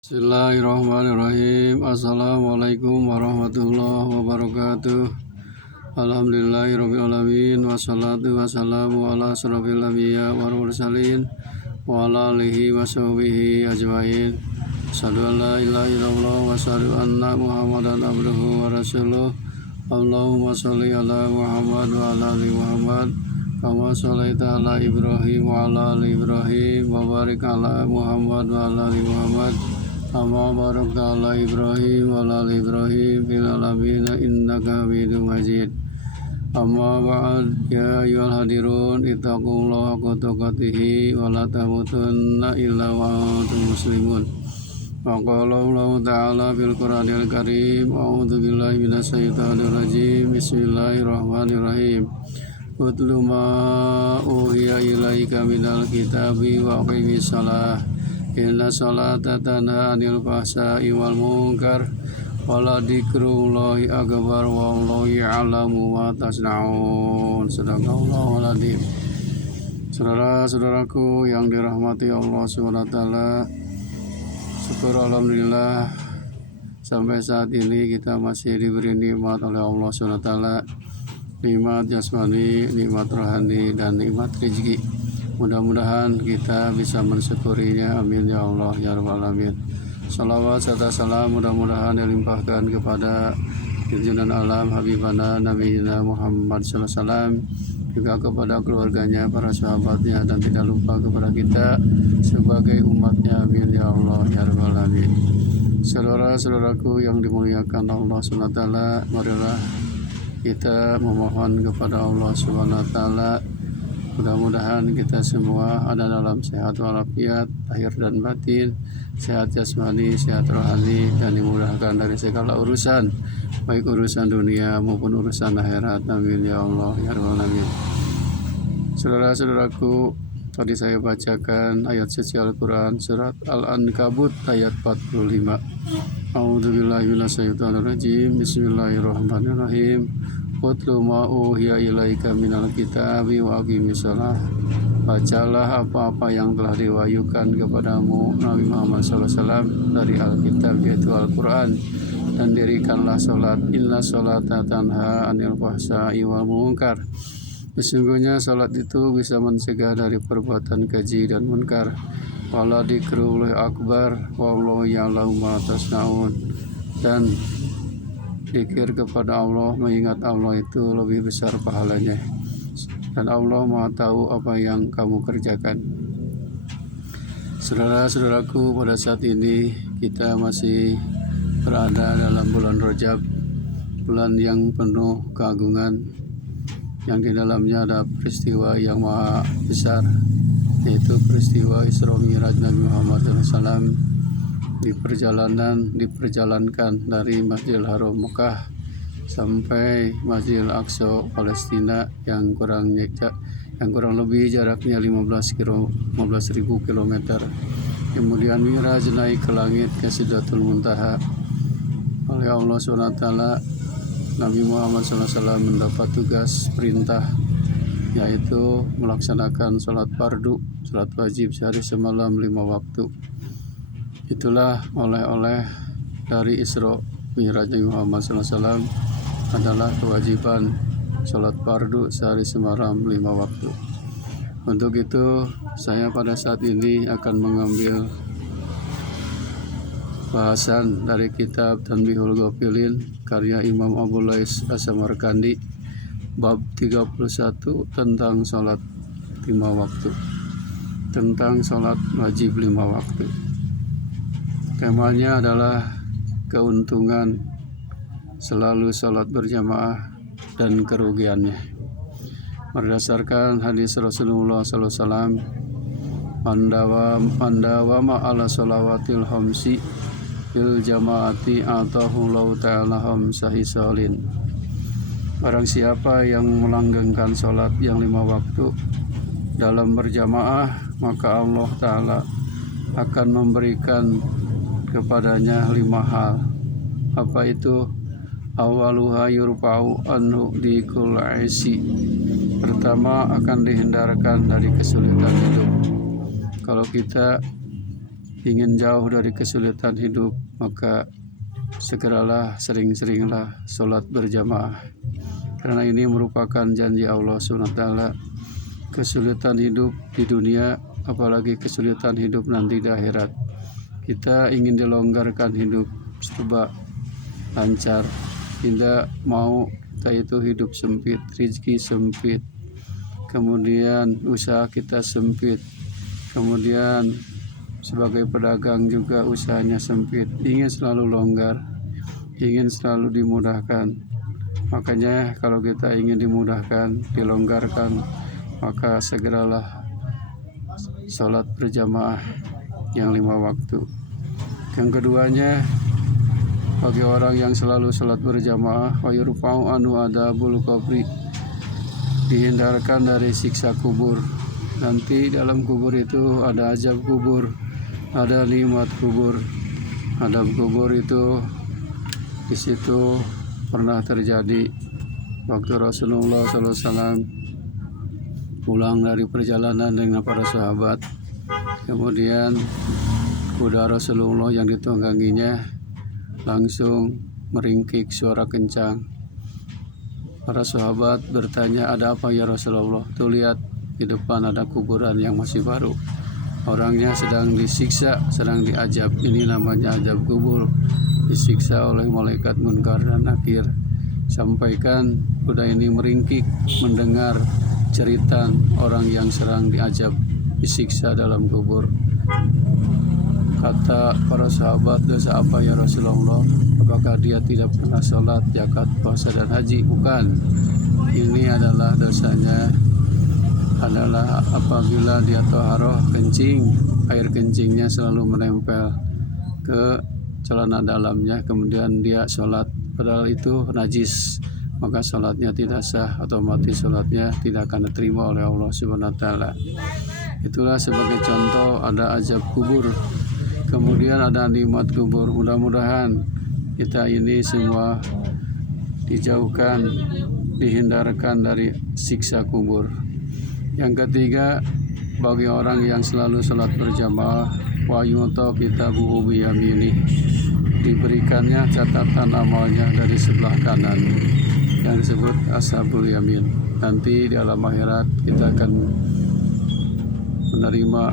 Bismillahirrahmanirrahim. Assalamualaikum warahmatullahi wabarakatuh. Alhamdulillahirabbil alamin wassalatu wassalamu ala asyrofil anbiya wal mursalin wa ala alihi washabihi ajmain. Asyhadu an la ilaha illallah wa asyhadu anna Muhammadan abduhu wa rasuluh. Allahumma shalli ala Muhammad wa ala ali Muhammad kama shallaita ala Ibrahim wa ala ali Ibrahim wa barik ala Muhammad wa ala ali Muhammad kama barakta ala Ibrahim wa ala ali Ibrahim fil alamin innaka Hamidum Majid. Amma ba'd, ya ayyuhal hadirun ittaqullaha haqqa tuqatih wa la tamutunna illa wa antum muslimun. Wa qala Allah ta'ala fil Qur'anil Karim, a'udzu billahi minasyaitonir rajim. Bismillahirrahmanirrahim. Utlu ma uhiya ilaika minal kitabi wa aqimis shalah. Inna sholata tanha 'anil fahsya'i wal munkar wala dzikrullahi akbar wallahu ya'lamu ma tasna'un. Sadaqallahul adzim. Saudara-saudaraku yang dirahmati Allah SWT, syukur alhamdulillah sampai saat ini kita masih diberi nikmat oleh Allah SWT, nikmat jasmani, nikmat rohani, dan nikmat rezeki. Mudah-mudahan kita bisa mensyukurinya. Amin ya Allah ya rabbal alamin. Salawat serta salam mudah-mudahan dilimpahkan kepada junjungan alam Habibana Nabiyina Muhammad sallallahu alaihi wasallam, juga kepada keluarganya, para sahabatnya, dan tidak lupa kepada kita sebagai umatnya. Amin ya Allah ya rabbal alamin. Saudara-saudaraku yang dimuliakan Allah SWT, marilah kita memohon kepada Allah SWT, mudah-mudahan kita semua ada dalam sehat walafiat, lahir dan batin, sehat jasmani, sehat rohani, dan dimudahkan dari segala urusan, baik urusan dunia maupun urusan akhirat. Amin ya Allah ya rabbal alamin. Saudara-saudaraku, tadi saya bacakan ayat suci Al-Quran surat Al-Ankabut ayat 45. A'udzubillahi minasyaitonir rajim. Bismillahirrahmanirrahim. Utlu ma uhiya ilaika minal kitabi wa aqimis shalah. Bacalah apa-apa yang telah diwahyukan kepadamu Nabi Muhammad SAW dari Alkitab, yaitu Al-Quran, dan dirikanlah sholat. Inna sholata tanha 'anil fahsya'i wal munkar. Sesungguhnya sholat itu bisa mencegah dari perbuatan keji dan munkar. Wala dzikrullahi akbar wallahu ya'lamu ma tasna'un. Dan zikir kepada Allah, mengingat Allah itu lebih besar pahalanya, dan Allah Maha tahu apa yang kamu kerjakan. Saudara-saudaraku, pada saat ini kita masih berada dalam bulan Rajab, bulan yang penuh keagungan, yang di dalamnya ada peristiwa yang maha besar, yaitu peristiwa Isra Mi'raj Nabi Muhammad SAW. Diperjalankan dari Masjidil Haram Mekah sampai Masjidil Aqsa Palestina yang kurang lebih jaraknya 15.000 km. Kemudian Mi'raj naik ke langit ke Sidratul Muntaha. Oleh Allah SWT, Nabi Muhammad SAW mendapat tugas perintah, yaitu melaksanakan sholat fardu, sholat wajib sehari semalam 5 waktu. Itulah oleh-oleh dari Isra Mi'raj Nabi Muhammad SAW adalah kewajiban sholat fardu sehari semalam 5 waktu. Untuk itu, saya pada saat ini akan mengambil bahasan dari kitab Tanbihul Ghafilin karya Imam Abu Lais As-Samarkandi, bab 31 tentang sholat 5 waktu, tentang sholat wajib 5 waktu. Temanya adalah keuntungan selalu sholat berjamaah dan kerugiannya. Berdasarkan hadis Rasulullah SAW, mandawama ala sholawatil khamsi fil jamaati atahullahu ta'ala khamsahisolin. Barang siapa yang melanggengkan sholat yang 5 waktu dalam berjamaah, maka Allah Ta'ala akan memberikan kepadanya 5 hal. Apa itu? Awaluha yurfa'u anhu dikul aisi. Pertama, akan dihindarkan dari kesulitan hidup. Kalau kita ingin jauh dari kesulitan hidup, maka segeralah sering-seringlah sholat berjamaah. Karena ini merupakan janji Allah SWT. Kesulitan hidup di dunia, apalagi kesulitan hidup nanti di akhirat. Kita ingin dilonggarkan hidup, serba lancar. Tidak mau kita itu hidup sempit, rezeki sempit, kemudian usaha kita sempit, kemudian sebagai pedagang juga usahanya sempit. Ingin selalu longgar, ingin selalu dimudahkan. Makanya kalau kita ingin dimudahkan, dilonggarkan, maka segeralah sholat berjamaah yang 5 waktu. Yang keduanya, bagi orang yang selalu sholat berjamaah, wa yurfa'u anhu adabul qabri, dihindarkan dari siksa kubur. Nanti dalam kubur itu ada azab kubur, ada nikmat kubur. Adab kubur itu di situ pernah terjadi waktu Rasulullah SAW pulang dari perjalanan dengan para sahabat. Kemudian kuda Rasulullah yang ditungganginya langsung meringkik suara kencang. Para sahabat bertanya, ada apa ya Rasulullah? Tuh lihat di depan ada kuburan yang masih baru. Orangnya sedang disiksa, sedang diazab. Ini namanya azab kubur. Disiksa oleh malaikat Munkar dan Nakir. Sampaikan kuda ini meringkik mendengar cerita orang yang sedang diazab, disiksa dalam kubur. Kata para sahabat, dosa apa ya Rasulullah? Apakah dia tidak pernah sholat, zakat, puasa dan haji? Bukan. Ini adalah dosanya adalah apabila dia taharah kencing, air kencingnya selalu menempel ke celana dalamnya, kemudian dia sholat padahal itu najis, maka sholatnya tidak sah, otomatis sholatnya tidak akan diterima oleh Allah Subhanahu wa Ta'ala. Itulah sebagai contoh, ada azab kubur, kemudian ada nikmat kubur. Mudah-mudahan kita ini semua dijauhkan, dihindarkan dari siksa kubur. Yang ketiga, bagi orang yang selalu sholat berjamaah, wa yu'ta kitabuhu biyaminih, diberikannya catatan amalnya dari sebelah kanan yang disebut ashabul yamin. Nanti di alam akhirat kita akan menerima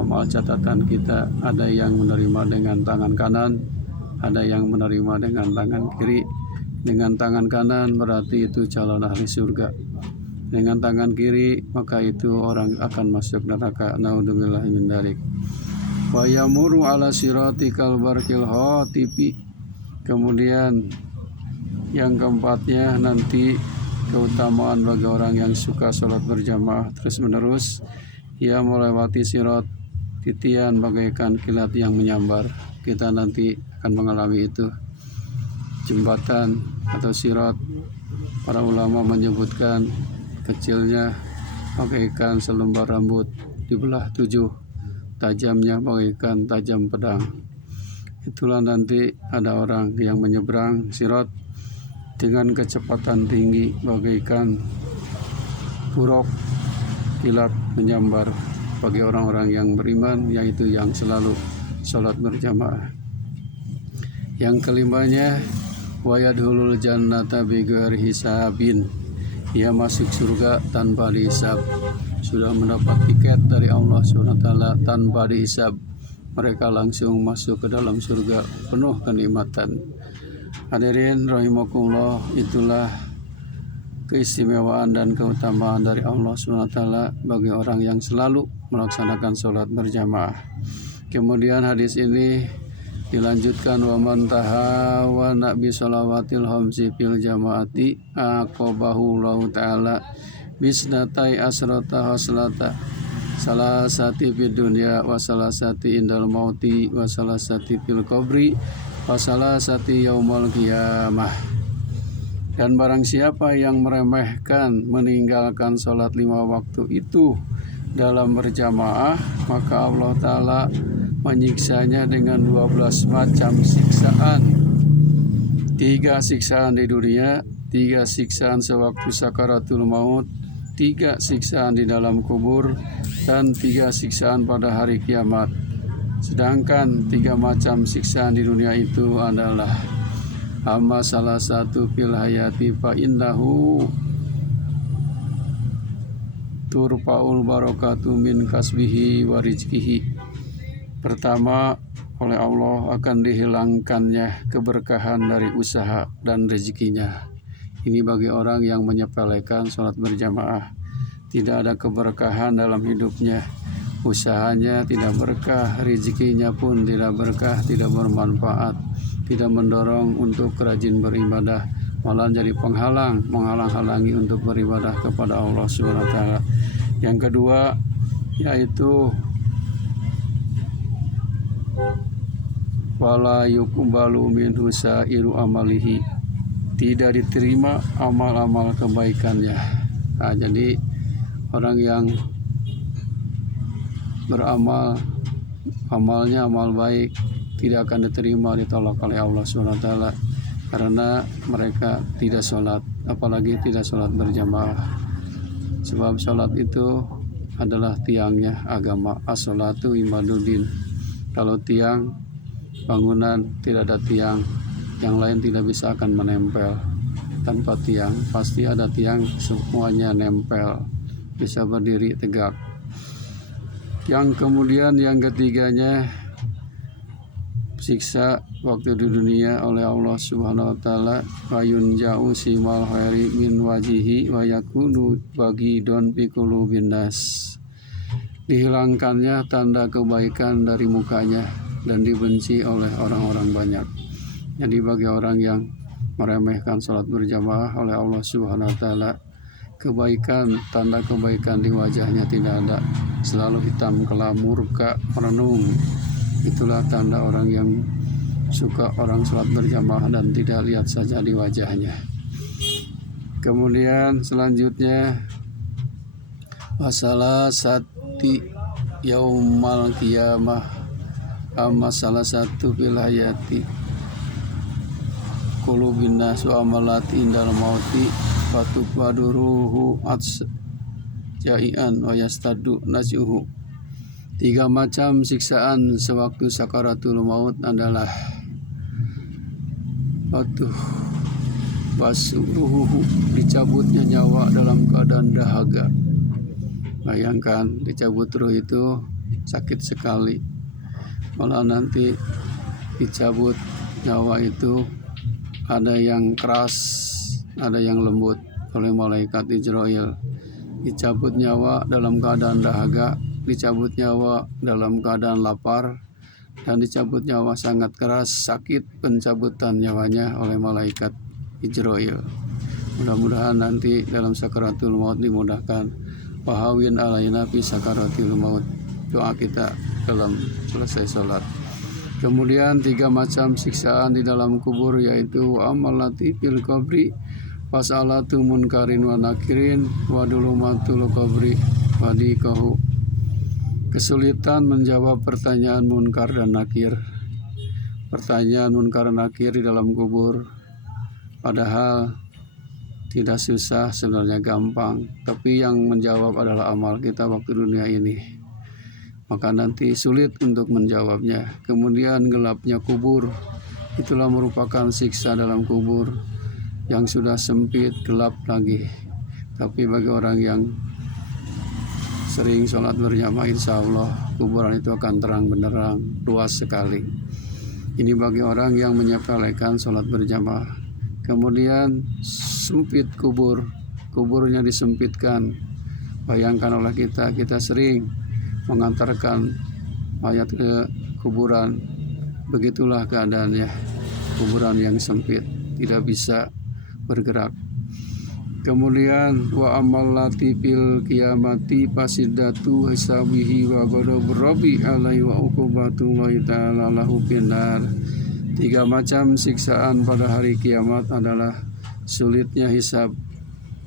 amal catatan kita. Ada yang menerima dengan tangan kanan, ada yang menerima dengan tangan kiri. Dengan tangan kanan berarti itu calon ahli surga, dengan tangan kiri maka itu orang akan masuk neraka. Naudzubillahi min dzalik. Wa yamuru ala siratikal barqil hatibi. Kemudian yang keempatnya, nanti keutamaan bagi orang yang suka sholat berjamaah terus menerus, ia melewati sirat, titian bagaikan kilat yang menyambar. Kita nanti akan mengalami itu, jembatan atau sirat. Para ulama menyebutkan kecilnya bagaikan selembar rambut dibelah 7, tajamnya bagaikan tajam pedang. Itulah nanti ada orang yang menyeberang sirat dengan kecepatan tinggi bagaikan buruk kilat menyambar. Bagi orang-orang yang beriman, yaitu yang selalu sholat berjamaah. Yang kelimanya, wa yadkhulul jannata bighairi hisabin, ia masuk surga tanpa dihisab. Sudah mendapat tiket dari Allah SWT tanpa dihisab, mereka langsung masuk ke dalam surga penuh kenikmatan. Hadirin rahimakumullah, itulah keistimewaan dan keutamaan dari Allah SWT bagi orang yang selalu melaksanakan sholat berjamaah. Kemudian hadis ini dilanjutkan, wa man tahawana bi shalawatil khamsi fil jamaati aqabahu Allah taala bisnatai asrata haslata, salasati fid dunya wa salasati indal mauti wa salasati fil qabri wa salasati yaumal qiyamah. Dan barang siapa yang meremehkan meninggalkan sholat 5 waktu itu dalam berjamaah, maka Allah Ta'ala menyiksanya dengan 12 macam siksaan. 3 siksaan di dunia, 3 siksaan sewaktu sakaratul maut, 3 siksaan di dalam kubur, dan 3 siksaan pada hari kiamat. Sedangkan 3 macam siksaan di dunia itu adalah amma salah satu fil hayati fa innahu turfaul barakatu min kasbihi wa rizkihi. Pertama, oleh Allah akan dihilangkannya keberkahan dari usaha dan rezekinya. Ini bagi orang yang menyepelekan sholat berjamaah. Tidak ada keberkahan dalam hidupnya. Usahanya tidak berkah, rezekinya pun tidak berkah, tidak bermanfaat, tidak mendorong untuk rajin beribadah, malah jadi menghalang-halangi untuk beribadah kepada Allah Subhanahu wa taala. Yang kedua yaitu wala yuqbalu minhu sa'iru amalihi, tidak diterima amal-amal kebaikannya. Nah, jadi orang yang beramal, amalnya amal baik, tidak akan diterima, ditolak oleh Allah SWT, karena mereka tidak sholat, apalagi tidak sholat berjamaah. Sebab sholat itu adalah tiangnya agama. As-sholatu imaduddin. Kalau tiang bangunan tidak ada tiang, yang lain tidak bisa akan menempel. Tanpa tiang pasti ada tiang, semuanya nempel, bisa berdiri tegak. Yang kemudian yang ketiganya, siksa waktu di dunia oleh Allah Subhanahu wa taala, wayun ja'u simal khairi min wajihi wa yakunu bagidon fi qulubin nas. Dihilangkannya tanda kebaikan dari mukanya dan dibenci oleh orang-orang banyak. Jadi bagi orang yang meremehkan sholat berjamaah oleh Allah Subhanahu wa taala, kebaikan, tanda kebaikan di wajahnya tidak ada, selalu hitam kelam, murka, merenung. Itulah tanda orang yang suka orang sholat berjamaah dan tidak lihat saja di wajahnya. Kemudian selanjutnya masalah sati yaumal qiyamah, amma salah satu wilayati qulubin nas wa amalati indal mauti fatubaduruhu jai'an wa yastadu nasyuhu. 3 macam siksaan sewaktu sakaratul maut adalah basuruhu, dicabutnya nyawa dalam keadaan dahaga. Bayangkan dicabut ruh itu sakit sekali, malah nanti dicabut nyawa itu ada yang keras, ada yang lembut oleh malaikat Israel. Dicabut nyawa dalam keadaan dahaga, dicabut nyawa dalam keadaan lapar, dan dicabut nyawa sangat keras, sakit pencabutan nyawanya oleh malaikat Israel. Mudah-mudahan nanti dalam sakaratul maut dimudahkan. Wahawin alaina fi sakaratul maut. Doa kita dalam selesai sholat. Kemudian 3 macam siksaan di dalam kubur, yaitu amalati fil qabri, fasalatu munkarin wa nakirin, wa dulumatul qabri wadikahu. Kesulitan menjawab pertanyaan munkar dan nakir. Pertanyaan munkar dan nakir di dalam kubur, padahal tidak susah, sebenarnya gampang, tapi yang menjawab adalah amal kita waktu dunia ini, maka nanti sulit untuk menjawabnya. Kemudian gelapnya kubur, itulah merupakan siksa dalam kubur yang sudah sempit, gelap lagi. Tapi bagi orang yang sering sholat berjamaah, insya Allah kuburan itu akan terang benderang, luas sekali. Ini bagi orang yang menyepelekan sholat berjamaah. Kemudian sempit kubur, kuburnya disempitkan. Bayangkan oleh kita sering mengantarkan mayat ke kuburan, begitulah keadaannya, kuburan yang sempit, tidak bisa bergerak. Kemudian wa amallati fil qiyamati fasidatu hisabihi wa ghadabu rabbi alaihi wa uqubatullahi ta'ala lahu binar. 3 macam siksaan pada hari kiamat adalah sulitnya hisab.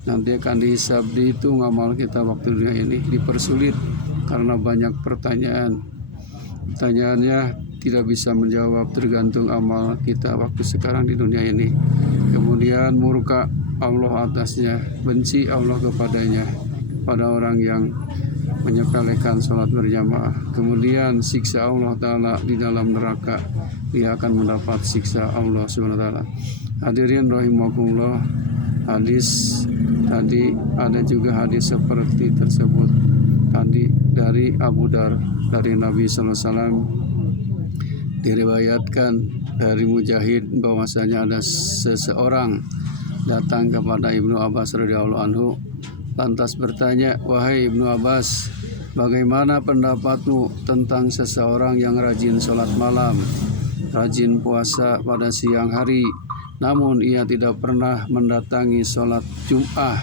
Nanti akan dihisab, dihitung amal kita waktu dunia ini, dipersulit karena banyak pertanyaan. Pertanyaannya tidak bisa menjawab, tergantung amal kita waktu sekarang di dunia ini. Kemudian murka Allah atasnya, benci Allah kepadanya, pada orang yang menyepelekan sholat berjamaah. kemudian siksa Allah Ta'ala di dalam neraka, dia akan mendapat siksa Allah Subhanahu wa Ta'ala. Hadirin rahimakumullah, hadis tadi ada juga hadis seperti tersebut tadi dari Abu Dar, dari Nabi Sallallahu Alaihi Wasallam, diriwayatkan dari Mujahid bahwasanya ada seseorang datang kepada Ibnu Abbas radhiyallahu anhu, lantas bertanya, "Wahai Ibnu Abbas, bagaimana pendapatmu tentang seseorang yang rajin sholat malam, rajin puasa pada siang hari, namun ia tidak pernah mendatangi sholat Jum'ah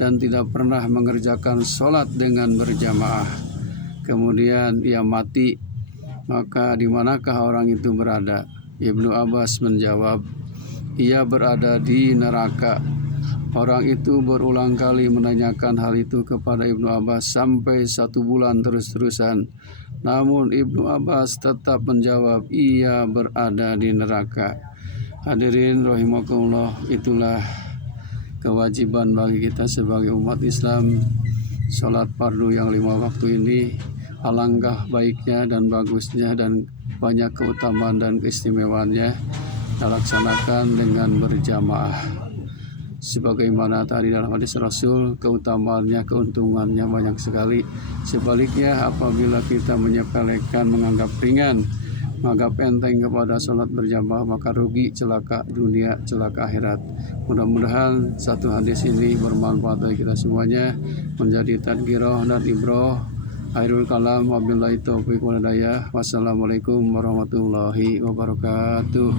dan tidak pernah mengerjakan sholat dengan berjamaah, kemudian ia mati, maka di manakah orang itu berada?" Ibnu Abbas menjawab, "Ia berada di neraka." Orang itu berulang kali menanyakan hal itu kepada Ibnu Abbas sampai 1 bulan terus-terusan. Namun Ibnu Abbas tetap menjawab, ia berada di neraka. Hadirin rahimakumullah, itulah kewajiban bagi kita sebagai umat Islam. Sholat fardu yang 5 waktu ini alangkah baiknya dan bagusnya dan banyak keutamaan dan keistimewaannya dilaksanakan dengan berjamaah. Sebagaimana tadi dalam hadis Rasul, keutamaannya, keuntungannya banyak sekali. Sebaliknya, apabila kita menyepelekan, menganggap ringan, menganggap enteng kepada sholat berjamaah, maka rugi, celaka dunia, celaka akhirat. Mudah-mudahan satu hadis ini bermanfaat bagi kita semuanya, menjadi tadkirah dan ibrah. Akhirul kalam, wabillahi taufiq wal hidayah. Wassalamualaikum warahmatullahi wabarakatuh.